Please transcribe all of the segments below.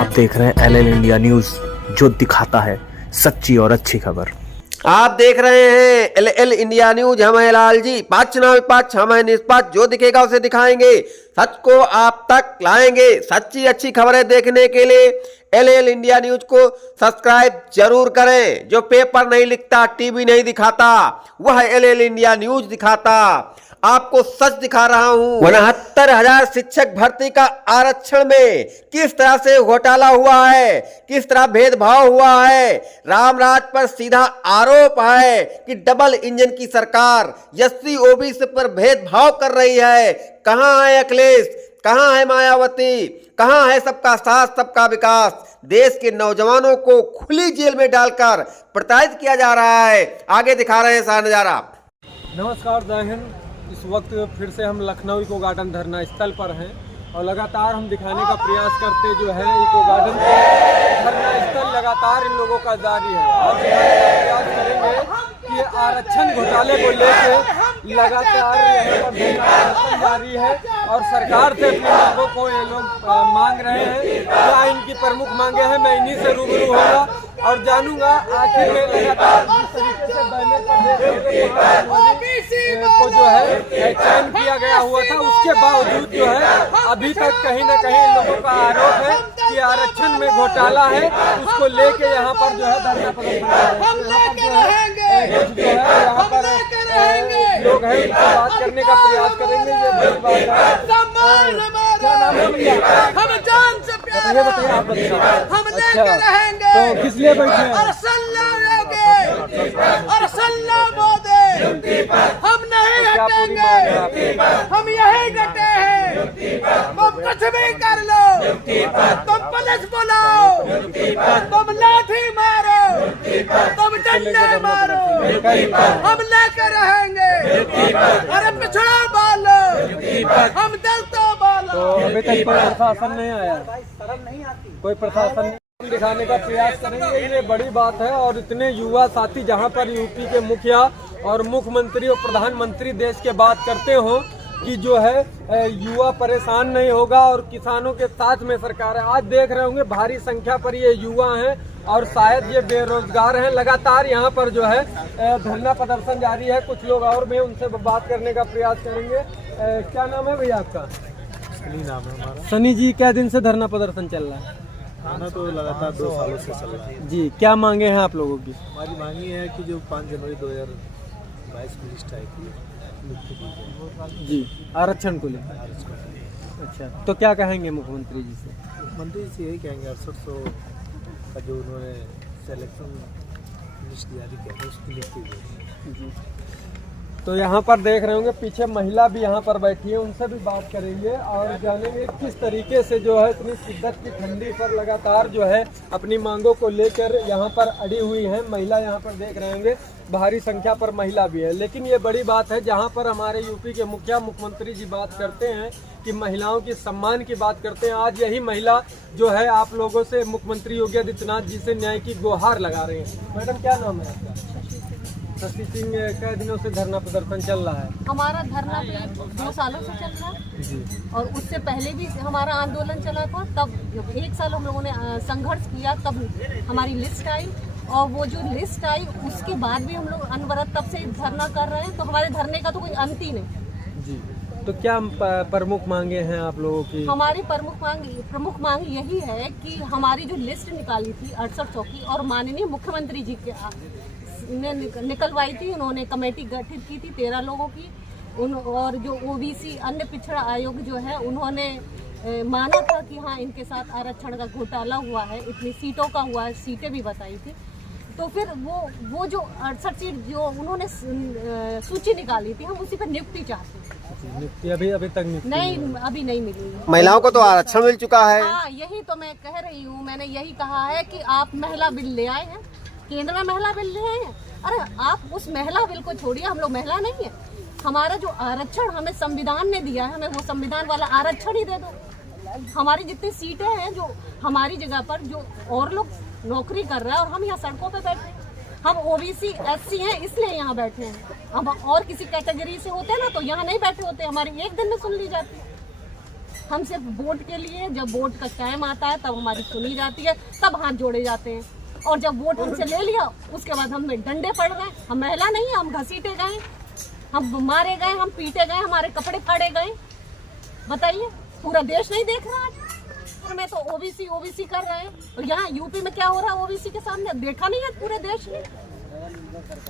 आप देख रहे हैं LL इंडिया न्यूज, जो दिखाता है सच्ची और अच्छी खबर। आप देख रहे हैं LL इंडिया न्यूज। हम हैं लाल जी, पक्ष ना विपक्ष, हम हैं निष्पक्ष। जो दिखेगा उसे दिखाएंगे, सच को आप तक लाएंगे। सच्ची अच्छी खबरें देखने के लिए LL इंडिया न्यूज को सब्सक्राइब जरूर करें। जो पेपर नहीं लिखता, टीवी नहीं दिखाता, वह LL इंडिया न्यूज दिखाता। आपको सच दिखा रहा हूं। 69,000 शिक्षक भर्ती का आरक्षण में किस तरह से घोटाला हुआ है, किस तरह भेदभाव हुआ है। रामराज पर सीधा आरोप है कि डबल इंजन की सरकार SC OBC पर भेदभाव कर रही है। कहां है अखिलेश, कहां है मायावती, कहां है सबका साथ सबका विकास। देश के नौजवानों को खुली जेल में डालकर प्रताड़ित किया जा रहा है। आगे दिखा रहे हैं सारा नजारा। नमस्कार, जय हिंद। इस वक्त फिर से हम लखनऊ इको गार्डन धरना स्थल पर हैं और लगातार हम दिखाने का प्रयास करते जो है इको गार्डन धरना स्थल लगातार इन लोगों का जारी है। और प्रयास करेंगे कि आरक्षण घोटाले को लेकर लगातार यहाँ पर धरना जारी है और सरकार से अपनी मांगों को ये लोग मांग रहे हैं। क्या इनकी प्रमुख मांगे हैं, मैं इन्हीं से रूबरू होगा और जानूंगा आखिर में लगातार जिस तरीके से बैनर पर को जो है चयन किया गया हुआ था, उसके बावजूद जो है अभी तक कहीं न कहीं इन लोगों का आरोप है कि आरक्षण में घोटाला है। उसको लेके यहाँ पर जो है धरना प्रदर्शन यहाँ पर लोग हैं, उनसे बात करने का प्रयास करेंगे। ये बड़ी बात है। क्या नाम है भैया? हम जान से प्यार हैं, बताइए आप बताइए। हम लेके रहेंगे। तो किस लिए बैठे हैं? और सल्ला लेंगे और सल्ला मोदे, हम नहीं हटेंगे, हम यही डटे हैं। तुम कुछ भी कर लो, तुम पुलिस बुलाओ, तुम लाठी मारो, तुम डंडे मारो, हम लेके रहेंगे। अरे पिछड़ा बालो, हम दलता बालो। तो अभी तक कोई प्रशासन नहीं आया, कोई प्रशासन दिखाने का प्रयास करेंगे। ये बड़ी बात है। और इतने युवा साथी जहां पर यूपी के मुखिया और मुख्यमंत्री और प्रधानमंत्री देश के बात करते हो कि जो है युवा परेशान नहीं होगा और किसानों के साथ में सरकार है। आज देख रहे होंगे भारी संख्या पर ये युवा हैं और शायद ये बेरोजगार हैं। लगातार यहाँ पर जो है धरना प्रदर्शन जारी है। कुछ लोग और भी उनसे बात करने का प्रयास करेंगे। क्या नाम है भैया आपका? सनी नाम है हमारा। सनी जी, क्या दिन से धरना प्रदर्शन चल रहा है? खाना तो लगातार 2 सालों से चल रहा है जी। क्या मांगे हैं आप लोगों की? हमारी मांगी है कि जो 5 जनवरी 2022 को लिस्ट आई थी मुक्ति दी जाए जी, आरक्षण को लेकर। अच्छा, तो क्या कहेंगे मुख्यमंत्री जी से? मुख्यमंत्री जी यही कहेंगे 6800 का जो उन्होंने सिलेक्शन लिस्ट जारी किया था उसकी नियुक्ति दी जी। तो यहाँ पर देख रहे होंगे पीछे महिला भी यहाँ पर बैठी है, उनसे भी बात करेंगे और जानेंगे किस तरीके से जो है इतनी शिद्दत की ठंडी पर लगातार जो है अपनी मांगों को लेकर यहाँ पर अड़ी हुई है महिला। यहाँ पर देख रहे होंगे भारी संख्या पर महिला भी है। लेकिन ये बड़ी बात है, जहाँ पर हमारे यूपी के मुखिया मुख्यमंत्री जी बात करते हैं कि महिलाओं की सम्मान की बात करते हैं, आज यही महिला जो है आप लोगों से मुख्यमंत्री योगी आदित्यनाथ जी से न्याय की गुहार लगा रहे हैं। मैडम, क्या नाम है आपका? शशि सिंह, कई दिनों से धरना प्रदर्शन चल रहा है? हमारा धरना 2 सालों से चल रहा है जी। और उससे पहले भी हमारा आंदोलन चला था। तब 1 साल हम लोगों ने संघर्ष किया, तब हमारी लिस्ट आई और वो जो लिस्ट आई उसके बाद भी हम लोग अनवरत तब से धरना कर रहे हैं। तो हमारे धरने का तो कोई अंत ही नहीं जी। तो क्या प्रमुख मांगे हैं आप लोगों की? हमारी प्रमुख मांग यही है कि हमारी जो लिस्ट निकाली थी 6800 की और माननीय मुख्यमंत्री जी के ने निकलवाई थी, उन्होंने कमेटी गठित की थी 13 लोगों की। और जो OBC अन्य पिछड़ा आयोग जो है उन्होंने माना था कि हाँ इनके साथ आरक्षण का घोटाला हुआ है, इतनी सीटों का हुआ है, सीटें भी बताई थी। तो फिर वो जो 68 सीट जो उन्होंने सूची निकाली थी, हम उसी पर नियुक्ति चाहते हैं। नियुक्ति अभी तक नहीं, अभी नहीं मिली। महिलाओं को तो आरक्षण मिल चुका है। हाँ, यही तो मैं कह रही हूँ। मैंने यही कहा है कि आप महिला बिल ले आए हैं, केंद्र में महिला बिल ले आए हैं। अरे आप उस महिला बिल को छोड़िए, हम लोग महिला नहीं है। हमारा जो आरक्षण हमें संविधान ने दिया है, हमें वो संविधान वाला आरक्षण ही दे दो। हमारी जितनी सीटें हैं जो हमारी जगह पर जो और लोग नौकरी कर रहा है और हम यहाँ सड़कों पे बैठे हैं। हम OBC SC हैं इसलिए यहाँ बैठे हैं। हम और किसी कैटेगरी से होते हैं ना तो यहाँ नहीं बैठे होते, हमारी एक दिन में सुन ली जाती है। हम सिर्फ वोट के लिए, जब वोट का टाइम आता है तब हमारी सुनी जाती है, तब हाथ जोड़े जाते हैं। और जब वोट हमसे ले लिया उसके बाद हम डंडे पड़ गए। हम महिला नहीं, हम घसीटे गए, हम मारे गए, हम पीटे गए, हमारे कपड़े फाड़े गए। बताइए, पूरा देश नहीं देख रहा है? में तो ओबीसी कर रहे हैं, और यहाँ यूपी में क्या हो रहा है ओबीसी के सामने देखा नहीं है पूरे देश ने।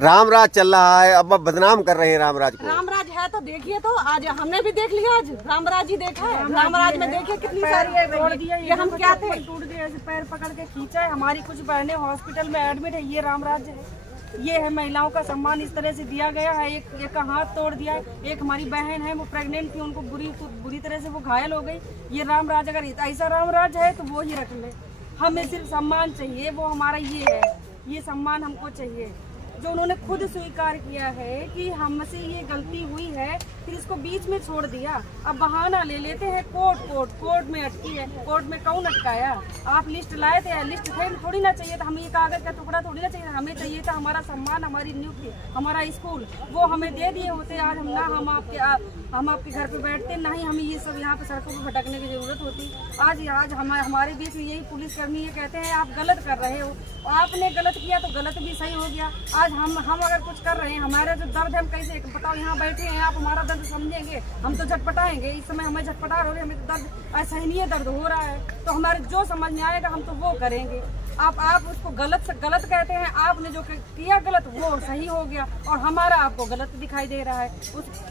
रामराज चल रहा है, अब बदनाम कर रहे हैं रामराज को। रामराज है तो देखिए, तो आज हमने भी देख लिया, आज रामराज ही देखा है। रामराज में देखिए कितनी सारी तोड़ दिया, ये हम क्या थे, टूट गया, ऐसे पैर पकड़ के खींचा है। हमारी कुछ बहनें हॉस्पिटल में एडमिट है, ये रामराज है। ये है महिलाओं का सम्मान इस तरह से दिया गया है। एक का हाथ तोड़ दिया है, एक हमारी बहन है वो प्रेग्नेंट थी, उनको बुरी तरह से वो घायल हो गई। ये रामराज, अगर ऐसा रामराज है तो वो ही रख ले। हमें सिर्फ सम्मान चाहिए, वो हमारा ये है, ये सम्मान हमको चाहिए। जो उन्होंने खुद स्वीकार किया है कि हमसे ये गलती हुई है, फिर इसको बीच में छोड़ दिया। अब बहाना ले लेते हैं कोर्ट में अटकी है। कोर्ट में कौन अटकाया? आप लिस्ट लाए थे, लिस्ट थे थोड़ी ना चाहिए था हमें, ये कागज का टुकड़ा थोड़ी ना चाहिए था। हमें चाहिए था हमारा सम्मान, हमारी नियुक्ति, हमारा स्कूल, वो हमें दे दिए होते। आज हम आपके घर पे बैठते, ना ही हमें ये सब यहाँ पे सड़कों पर भटकने की जरूरत होती। आज हमारे बीच में यही पुलिसकर्मी ये कहते हैं आप गलत कर रहे हो। आपने गलत किया तो गलत भी सही हो गया। आज हम अगर कुछ कर रहे हैं, हमारा जो दर्द है हम कैसे बताओ, यहाँ बैठे हैं आप हमारा दर्द समझेंगे, हम तो झटपटाएंगे। इस समय हमें झटपटा रहे, हमें तो दर्द असहनीय दर्द हो रहा है, तो हमारे जो समझ में आएगा हम तो वो करेंगे। आप उसको गलत से गलत कहते हैं, आपने जो किया गलत वो सही हो गया, और हमारा आपको गलत दिखाई दे रहा है।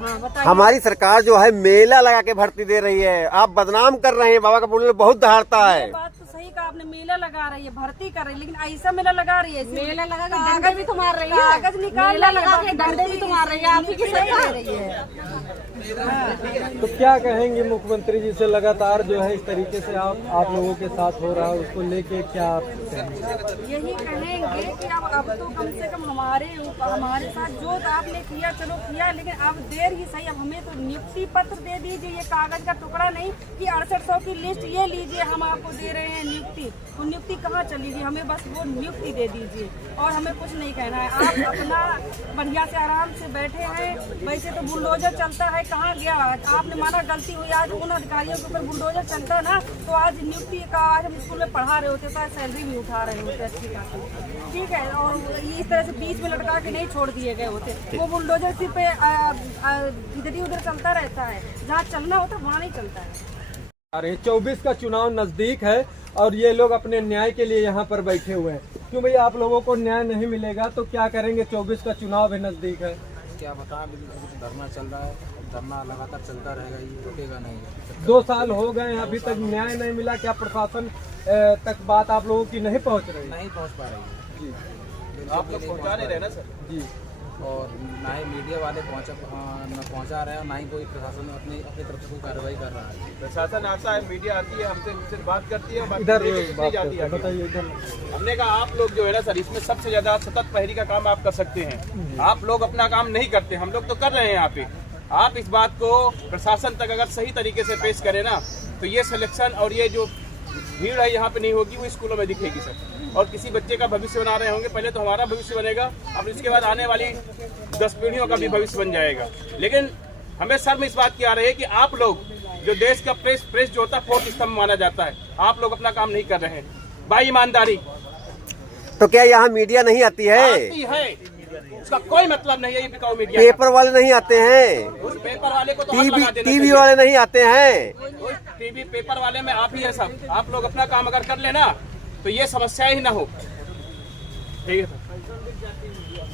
हाँ बताइए। हमारी सरकार जो है मेला लगा के भर्ती दे रही है, आप बदनाम कर रहे हैं। बाबा का पुण्य बहुत दहाड़ता है। बात तो सही कहा आपने, मेला लगा रही है, भर्ती कर रही है, लेकिन ऐसा मेला लगा रही है, मेला लगा के डंडे भी तो मार रही है, कागज निकाल मेला लगा के डंडे भी तो मार रही है। आप ही की सरकार तो क्या कहेंगे मुख्यमंत्री जी से? लगातार जो है इस तरीके से आप लोगों के साथ हो रहा है, उसको लेके क्या आप कहेंगे? यही कहेंगे कि अब तो कम से कम हमारे साथ जो आपने किया चलो किया, लेकिन अब देर ही सही। अब हमें तो नियुक्ति पत्र दे दीजिए, ये कागज का टुकड़ा नहीं कि 6800 की लिस्ट ये लीजिए हम आपको दे रहे हैं नियुक्ति। तो नियुक्ति कहाँ चलेगी? हमें बस वो नियुक्ति दे दीजिए, और हमें कुछ नहीं कहना है। आप अपना बढ़िया से आराम से बैठे हैं। वैसे तो बुलडोजर चलता है, कहाँ गया? आपने माना गलती हुई, आज उन अधिकारियों के ऊपर बुलडोजर चलता ना, तो आज नियुक्ति का आज हम स्कूल में पढ़ा रहे होते, तो सैलरी भी उठा रहे होते अच्छी खासी, ठीक है। और ये इस तरह से बीच में लटका के नहीं छोड़ दिए गए होते। वो बुलडोजर सिर्फ इधर ही उधर चलता रहता है, जहाँ चलना होता वहाँ नहीं चलता है। 24 का चुनाव नजदीक है और ये लोग अपने न्याय के लिए यहाँ पर बैठे हुए हैं। क्यों भैया, आप लोगों को न्याय नहीं मिलेगा तो क्या करेंगे? 24 का चुनाव भी नजदीक है। क्या बताएं, लेकिन धरना चल रहा है, धरना लगातार चलता रहेगा, ये रुकेगा नहीं। 2 साल हो गए, अभी तक न्याय नहीं मिला। क्या प्रशासन तक बात आप लोगों की नहीं पहुँच रही? नहीं पहुँच पा रही है जी, आप लोग पहुँचा नहीं रहे ना सर जी। और ना ही मीडिया वाले पहुँचा रहे हैं, और ना ही कोई प्रशासन अपनी तरफ से कोई कार्रवाई कर रहा है। प्रशासन आता है, मीडिया आती है, हमसे बात करती है, इधर नहीं जाती है। बताइए इधर। हमने कहा आप लोग जो है ना सर, इसमें सबसे ज्यादा सतत प्रहरी का काम आप कर सकते हैं। आप लोग अपना काम नहीं करते, हम लोग तो कर रहे हैं यहाँ पे। आप इस बात को प्रशासन तक अगर सही तरीके से पेश करें ना, तो ये सिलेक्शन और ये जो भीड़ है यहाँ पे नहीं होगी, वो स्कूलों में दिखेगी सर। और किसी बच्चे का भविष्य बना रहे होंगे, पहले तो हमारा भविष्य बनेगा, अब इसके बाद आने वाली 10 पीढ़ियों का भी भविष्य बन जाएगा। लेकिन हमें शर्म इस बात की आ रही है कि आप लोग जो देश का प्रेस जो होता है 4th स्तंभ माना जाता है, आप लोग अपना काम नहीं कर रहे हैं भाई। ईमानदारी तो क्या यहाँ मीडिया नहीं आती है? आती है, उसका कोई मतलब नहीं है। ये बिकाऊ मीडिया, पेपर वाले नहीं आते हैं, उस पेपर वाले को तो हाथ लगा देना टीवी वाले नहीं आते हैं। उस टीवी पेपर वाले में आप ही है सब। आप लोग अपना काम अगर कर लेना तो ये समस्या ही ना हो। ठीक है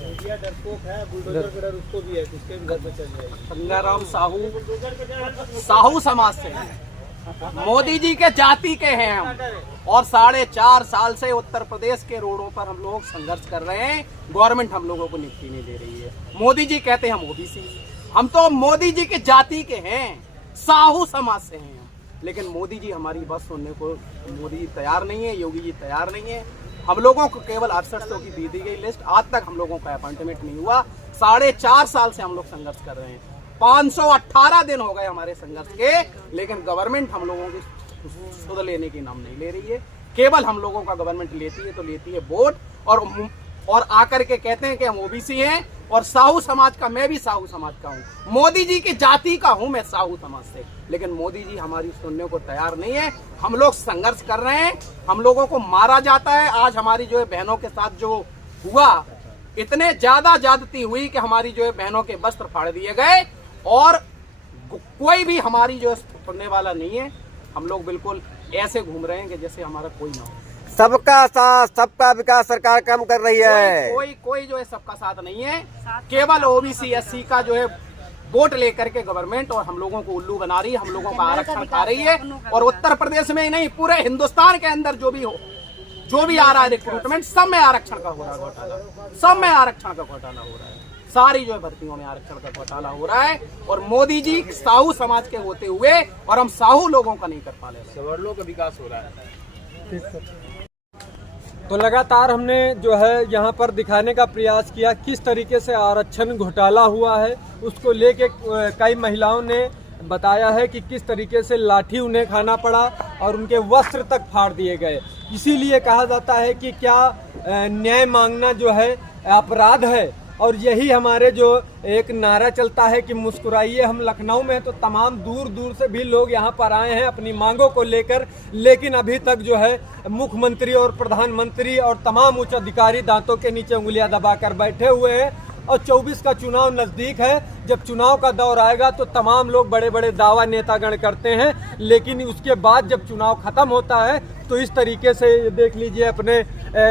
मीडिया डरपोक है, बुलडोजर का डर उसको भी है, उसके भी घर पे चल जाएगी। गंगाराम साहू समाज से मोदी जी के जाति के हैं हम, और 4.5 साल से उत्तर प्रदेश के रोडों पर हम लोग संघर्ष कर रहे हैं। गवर्नमेंट हम लोगों को नियुक्ति नहीं दे रही है। मोदी जी कहते हैं हम ओबीसी, हम तो मोदी जी के जाति के हैं, साहू समाज से हैं, लेकिन मोदी जी हमारी बात सुनने को मोदी जी तैयार नहीं है, योगी जी तैयार नहीं है। हम लोगों को केवल 6800 की दी गई लिस्ट, आज तक हम लोगों का अपॉइंटमेंट नहीं हुआ। 4.5 साल से हम लोग संघर्ष कर रहे हैं, 518 दिन हो गए हमारे संघर्ष के, लेकिन गवर्नमेंट हम लोगों की सुध लेने की नाम नहीं ले रही है। केवल हम लोगों का गवर्नमेंट लेती है तो लेती है वोट, और आकर के कहते हैं कि हम ओबीसी हैं, और साहू समाज का, मैं भी साहू समाज का हूँ, मोदी जी की जाति का हूँ मैं साहू समाज से, लेकिन मोदी जी हमारी सुनने को तैयार नहीं है। हम लोग संघर्ष कर रहे हैं, हम लोगों को मारा जाता है। आज हमारी जो है बहनों के साथ जो हुआ, इतने ज्यादा ज्यादती हुई कि हमारी जो है बहनों के वस्त्र फाड़ दिए गए और कोई भी हमारी जो है सुनने वाला नहीं है। हम लोग बिल्कुल ऐसे घूम रहे हैं कि जैसे हमारा कोई ना हो। सबका साथ सबका विकास सरकार काम कर रही है। कोई जो है सबका साथ नहीं है, केवल ओबीसी एससी का जो है वोट लेकर के गवर्नमेंट और हम लोगों को उल्लू बना रही है, हम लोगों का आरक्षण खा रही है। और उत्तर प्रदेश में ही नहीं, पूरे हिंदुस्तान के अंदर जो भी आ रहा है रिक्रूटमेंट, सब में आरक्षण का हो रहा है घोटाला, सब में आरक्षण का घोटाला हो रहा है, सारी जो है भर्तियों में आरक्षण का घोटाला हो रहा है। और मोदी जी साहू समाज के होते हुए और हम साहू लोगों का नहीं कर पा रहे, सवर्णों का विकास हो रहा है। तो लगातार हमने जो है यहाँ पर दिखाने का प्रयास किया किस तरीके से आरक्षण घोटाला हुआ है। उसको लेके कई महिलाओं ने बताया है कि किस तरीके से लाठी उन्हें खाना पड़ा और उनके वस्त्र तक फाड़ दिए गए। इसीलिए कहा जाता है कि क्या न्याय मांगना जो है अपराध है। और यही हमारे जो एक नारा चलता है कि मुस्कुराइए हम लखनऊ में, तो तमाम दूर दूर से भी लोग यहाँ पर आए हैं अपनी मांगों को लेकर, लेकिन अभी तक जो है मुख्यमंत्री और प्रधानमंत्री और तमाम उच्च अधिकारी दांतों के नीचे उंगलियां दबाकर बैठे हुए हैं। और 24 का चुनाव नजदीक है, जब चुनाव का दौर आएगा तो तमाम लोग बड़े बड़े दावा नेतागण करते हैं, लेकिन उसके बाद जब चुनाव खत्म होता है तो इस तरीके से देख लीजिए, अपने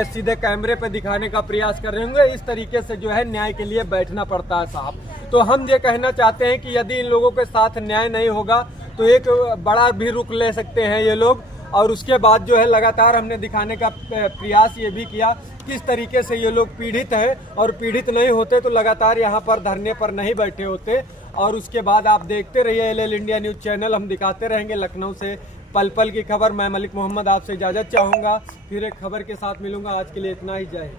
सीधे कैमरे पे दिखाने का प्रयास कर रहे होंगे, इस तरीके से जो है न्याय के लिए बैठना पड़ता है साहब। तो हम ये कहना चाहते हैं कि यदि इन लोगों के साथ न्याय नहीं होगा तो एक बड़ा भी रुख ले सकते हैं ये लोग। और उसके बाद जो है लगातार हमने दिखाने का प्रयास ये भी किया किस तरीके से ये लोग पीड़ित हैं, और पीड़ित नहीं होते तो लगातार यहाँ पर धरने पर नहीं बैठे होते। और उसके बाद आप देखते रहिए LL इंडिया न्यूज़ चैनल, हम दिखाते रहेंगे लखनऊ से पल पल की खबर। मैं मलिक मोहम्मद आपसे इजाज़त चाहूँगा, फिर एक खबर के साथ मिलूंगा। आज के लिए इतना ही, जय हिंद।